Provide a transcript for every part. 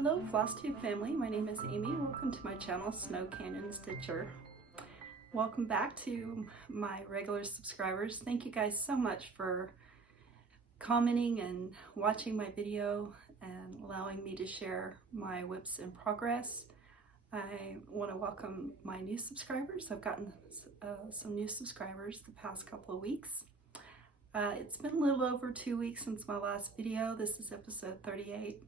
Hello Flosstube family, my name is Amy. Welcome to my channel, Snow Canyon Stitcher. Welcome back to my regular subscribers. Thank you guys so much for commenting and watching my video and allowing me to share my whips in progress. I want to welcome my new subscribers. I've gotten some new subscribers the past couple of weeks. It's been a little over 2 weeks since my last video. This is episode 38.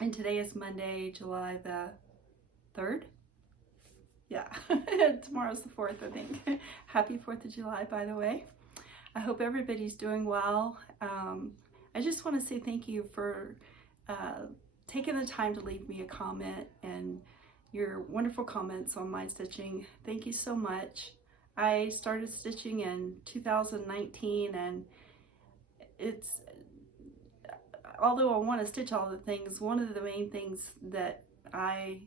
And today is Monday, July the 3rd. Yeah, tomorrow's the 4th, I think. Happy 4th of July, by the way. I hope everybody's doing well. I just want to say thank you for taking the time to leave me a comment and your wonderful comments on my stitching. Thank you so much. I started stitching in 2019, and although I want to stitch all the things, one of the main things that I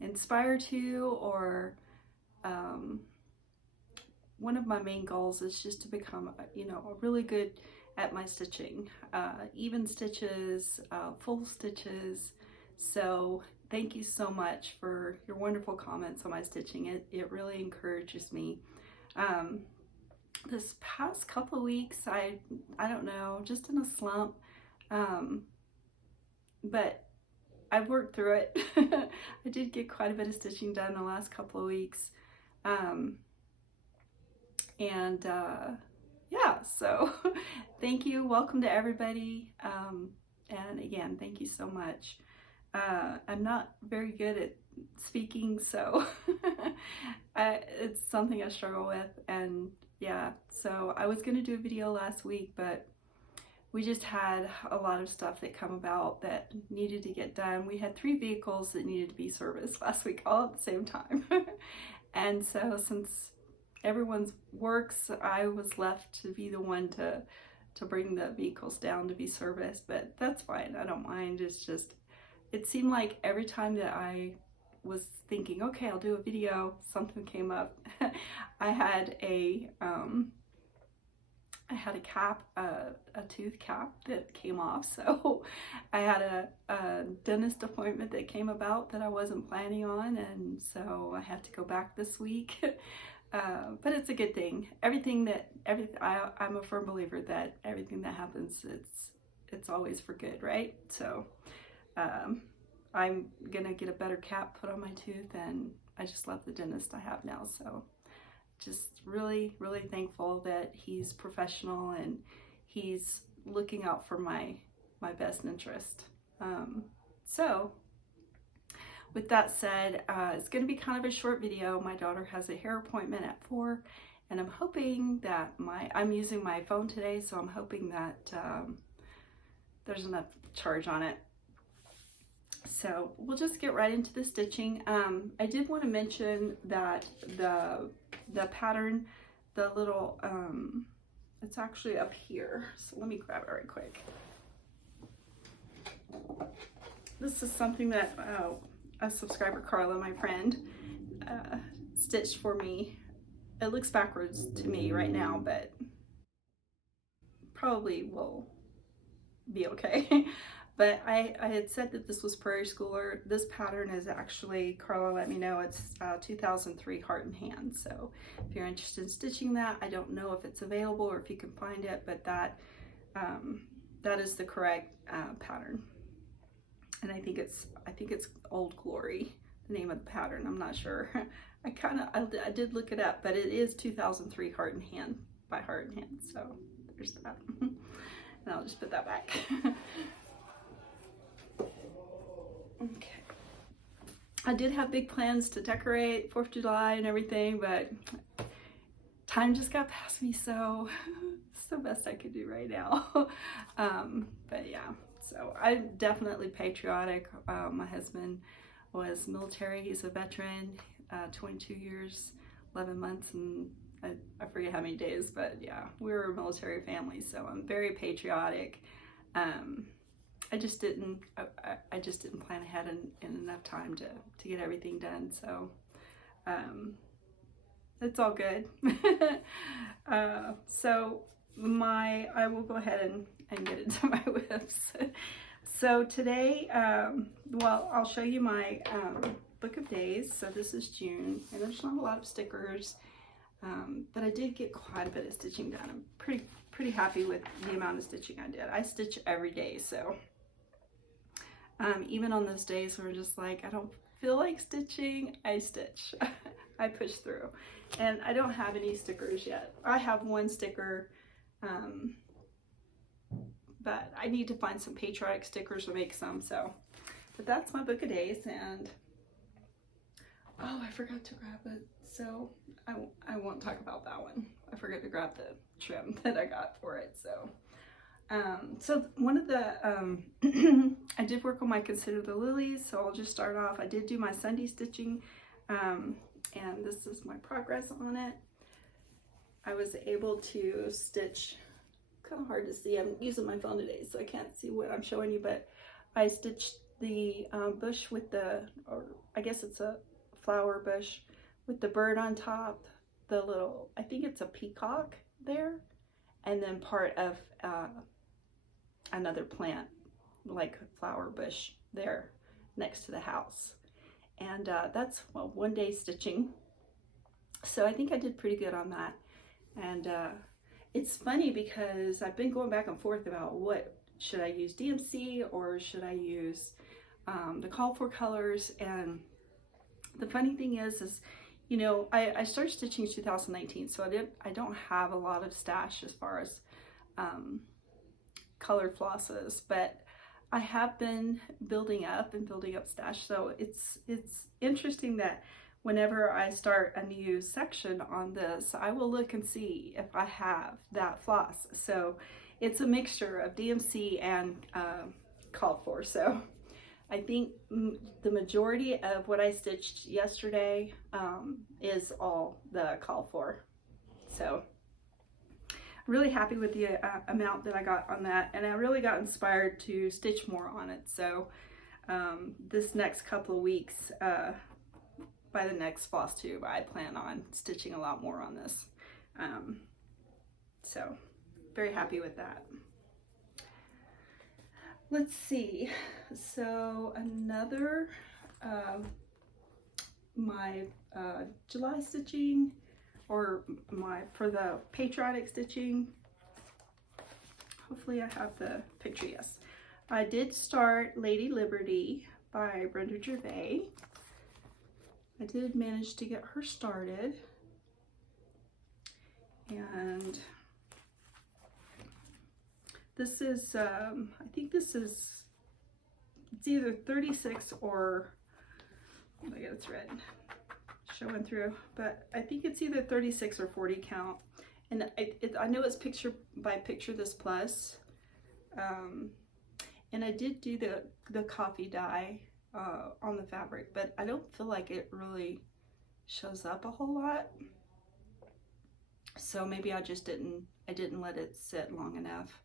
inspire to, or one of my main goals is just to become, really good at my stitching, even stitches, full stitches. So thank you so much for your wonderful comments on my stitching. It really encourages me. This past couple of weeks, I don't know, just in a slump, but I've worked through it. I did get quite a bit of stitching done the last couple of weeks, yeah, so thank you, welcome to everybody, and again, thank you so much. I'm not very good at speaking, so it's something I struggle with, and yeah, so I was going to do a video last week, but we just had a lot of stuff that come about that needed to get done. We had 3 vehicles that needed to be serviced last week all at the same time. And so since everyone's works, I was left to be the one to bring the vehicles down to be serviced, but that's fine. I don't mind. It's just, it seemed like every time that I was thinking, okay, I'll do a video, something came up. I had a cap, a tooth cap that came off, so I had a dentist appointment that came about that I wasn't planning on, and so I have to go back this week. But it's a good thing. I'm a firm believer that everything that happens, it's always for good, right? So I'm gonna get a better cap put on my tooth, and I just love the dentist I have now. So just really, really thankful that he's professional and he's looking out for my best interest. So with that said, it's gonna be kind of a short video. My daughter has a hair appointment at 4, and I'm hoping that I'm using my phone today, so I'm hoping that there's enough charge on it. So we'll just get right into the stitching. I did want to mention that the pattern, the little, it's actually up here. So let me grab it right quick. This is something that a subscriber, Carla, my friend, stitched for me. It looks backwards to me right now, but probably will be okay. But I had said that this was Prairie Schooler. This pattern is actually, Carla let me know, it's 2003 Heart and Hand. So if you're interested in stitching that, I don't know if it's available or if you can find it, but that is the correct pattern. And I think it's Old Glory, the name of the pattern. I'm not sure. I did look it up, but it is 2003 Heart and Hand by Heart and Hand. So there's that. And I'll just put that back. Okay, I did have big plans to decorate 4th of July and everything, but time just got past me, so it's the best I could do right now. But yeah, so I'm definitely patriotic. My husband was military. He's a veteran, 22 years, 11 months, and I forget how many days, but yeah, we were a military family, so I'm very patriotic. I just didn't plan ahead in enough time to get everything done, so it's all good. So I will go ahead and get into my whips. So today, well, I'll show you my book of days. So this is June, and there's not a lot of stickers, but I did get quite a bit of stitching done. I'm pretty happy with the amount of stitching I did. I stitch every day, so even on those days where I'm just like, I don't feel like stitching, I stitch. I push through. And I don't have any stickers yet. I have one sticker, but I need to find some patriotic stickers to make some, so. But that's my book of days, and oh, I forgot to grab it, so I won't talk about that one. I forgot to grab the trim that I got for it, so. So one of the, I did work on my Consider the Lilies, so I'll just start off. I did do my Sunday stitching, and this is my progress on it. I was able to stitch, kind of hard to see, I'm using my phone today so I can't see what I'm showing you, but I stitched the bush with the, or I guess it's a flower bush with the bird on top, the little, I think it's a peacock there, and then part of another plant, like flower bush there next to the house. And that's, well, one day stitching. So I think I did pretty good on that. And it's funny because I've been going back and forth about what, should I use DMC or should I use the called for colors. And the funny thing is you know, I started stitching in 2019, so I don't have a lot of stash as far as colored flosses, but I have been building up stash. So it's interesting that whenever I start a new section on this, I will look and see if I have that floss. So it's a mixture of DMC and called for. So I think the majority of what I stitched yesterday is all the called for. So really happy with the amount that I got on that, and I really got inspired to stitch more on it. So this next couple of weeks, by the next Flosstube, I plan on stitching a lot more on this. So very happy with that. Let's see, so another, my July stitching, or for the patriotic stitching, hopefully I have the picture, yes. I did start Lady Liberty by Brenda Gervais. I did manage to get her started, and this is, I think this is, it's either 36 or, look at it's red, showing through, but I think it's either 36 or 40 count. And I know it's picture by picture this plus. And I did do the coffee dye on the fabric, but I don't feel like it really shows up a whole lot. So maybe I just didn't let it sit long enough.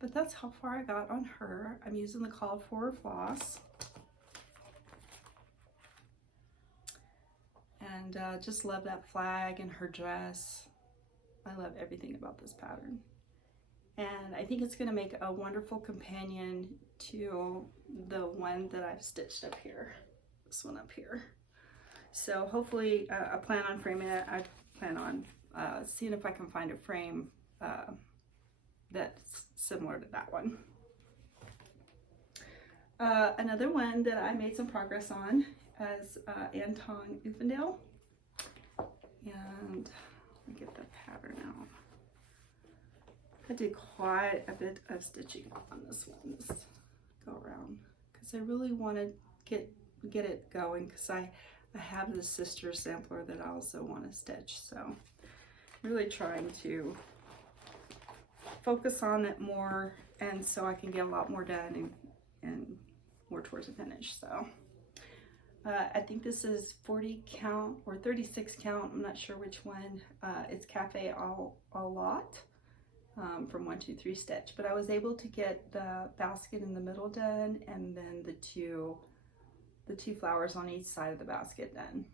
But that's how far I got on her. I'm using the called for floss. And just love that flag and her dress. I love everything about this pattern. And I think it's going to make a wonderful companion to the one that I've stitched up here. This one up here. So hopefully I plan on framing it. I plan on seeing if I can find a frame that's similar to that one. Another one that I made some progress on is Antonina. And let me get the pattern out. I did quite a bit of stitching on this one, this go around, because I really want to get it going, because I have the sister sampler that I also want to stitch. So really trying to focus on it more, and so I can get a lot more done and more towards the finish. So I think this is 40 count or 36 count, I'm not sure which one. It's Cafe a lot from 1, 2, 3 stitch, but I was able to get the basket in the middle done, and then the two flowers on each side of the basket done,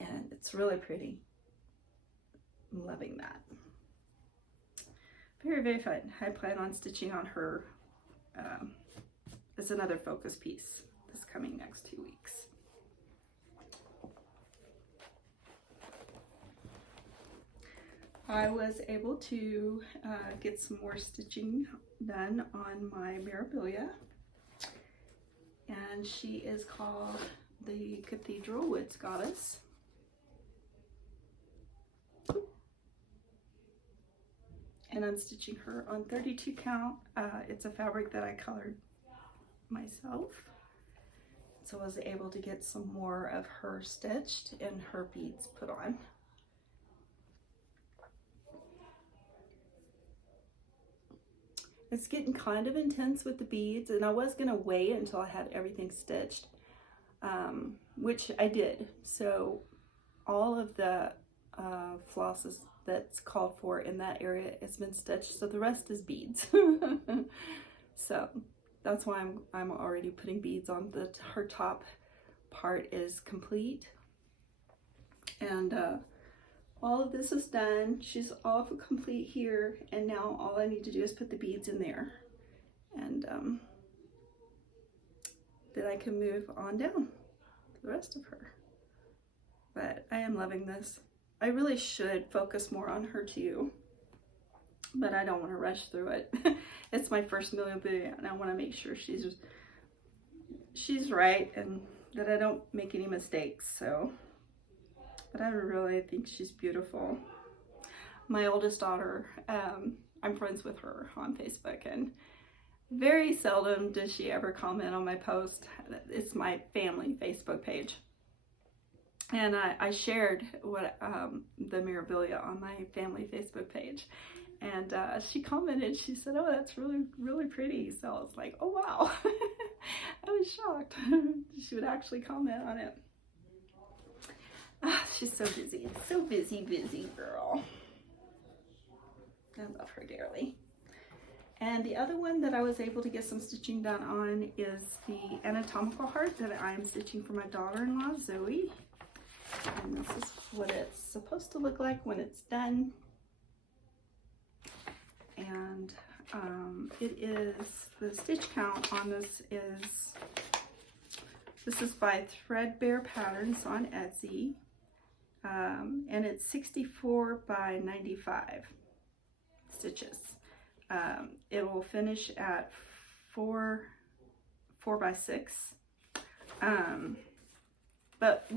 and it's really pretty. I'm loving that. very, very fun. I plan on stitching on her as another focus piece this coming next 2 weeks. I was able to get some more stitching done on my Mirabilia, and she is called the Cathedral Woods Goddess. And I'm stitching her on 32 count. It's a fabric that I colored myself, so I was able to get some more of her stitched and her beads put on. It's getting kind of intense with the beads, and I was gonna wait until I had everything stitched, which I did. So all of the flosses that's called for in that area has been stitched, so the rest is beads. So that's why I'm already putting beads on. Her top part is complete, and all of this is done. She's all complete here, and now all I need to do is put the beads in there, and then I can move on down to the rest of her. But I am loving this. I really should focus more on her too, but I don't want to rush through it. It's my first Mirabilia, and I want to make sure she's right and that I don't make any mistakes. So, but I really think she's beautiful. My oldest daughter, I'm friends with her on Facebook, and very seldom does she ever comment on my post. It's my family Facebook page. And I shared what the Mirabilia on my family Facebook page, and she commented. She said, "Oh, that's really, really pretty." So I was like, "Oh wow!" I was shocked. She would actually comment on it. She's so busy, busy girl. I love her dearly. And the other one that I was able to get some stitching done on is the Anatomical Heart that I'm stitching for my daughter-in-law, Zoe. And this is what it's supposed to look like when it's done. And it is, the stitch count on this is by Threadbare Patterns on Etsy. And it's 64 by 95 stitches. It will finish at 4 by 6. But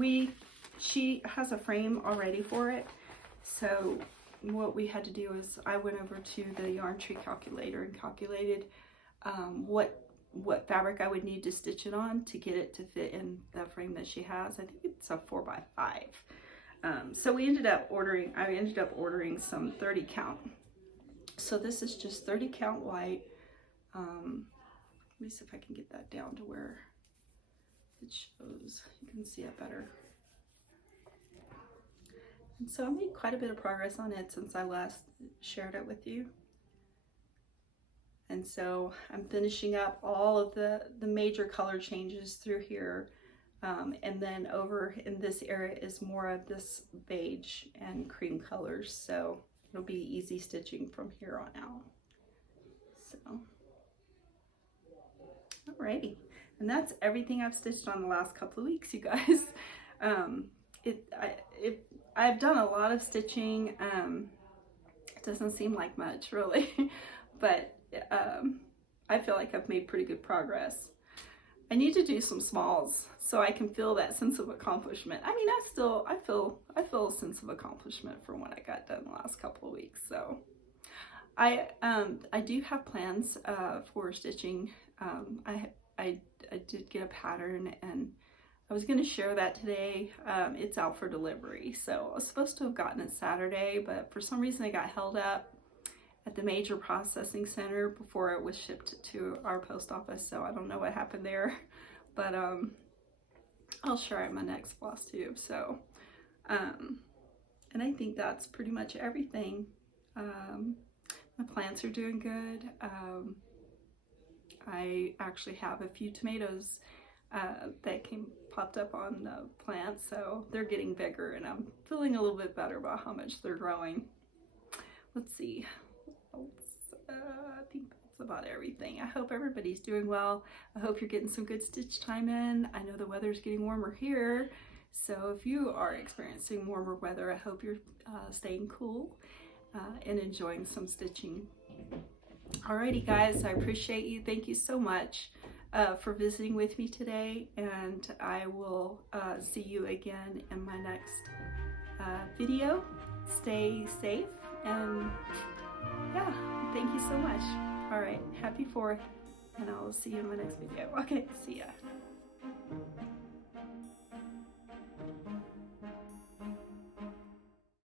she has a frame already for it, so what we had to do is I went over to the Yarn Tree calculator and calculated what fabric I would need to stitch it on to get it to fit in the frame that she has. I think it's a 4 by 5. So I ended up ordering some 30 count. So this is just 30 count white. Let me see if I can get that down to where it shows. You can see it better. And so I made quite a bit of progress on it since I last shared it with you. And so I'm finishing up all of the major color changes through here. And then over in this area is more of this beige and cream colors. So it'll be easy stitching from here on out. So, alrighty. And that's everything I've stitched on the last couple of weeks, you guys. I've done a lot of stitching. It doesn't seem like much, really, but I feel like I've made pretty good progress. I need to do some smalls so I can feel that sense of accomplishment. I mean, I feel a sense of accomplishment from what I got done the last couple of weeks. So I do have plans for stitching. I did get a pattern, and I was going to share that today. It's out for delivery, so I was supposed to have gotten it Saturday, but for some reason it got held up at the major processing center before it was shipped to our post office, so I don't know what happened there, but I'll share it in my next Flosstube. So and I think that's pretty much everything. My plants are doing good. I actually have a few tomatoes that popped up on the plant, so they're getting bigger, and I'm feeling a little bit better about how much they're growing. Let's see what else I think that's about everything. I hope everybody's doing well. I hope you're getting some good stitch time in. I know the weather's getting warmer here, so if you are experiencing warmer weather, I hope you're staying cool and enjoying some stitching. Alrighty guys, I appreciate you. Thank you so much for visiting with me today, and I will see you again in my next video. Stay safe, and yeah, thank you so much. All right, happy 4th, and I'll see you in my next video. Okay, see ya.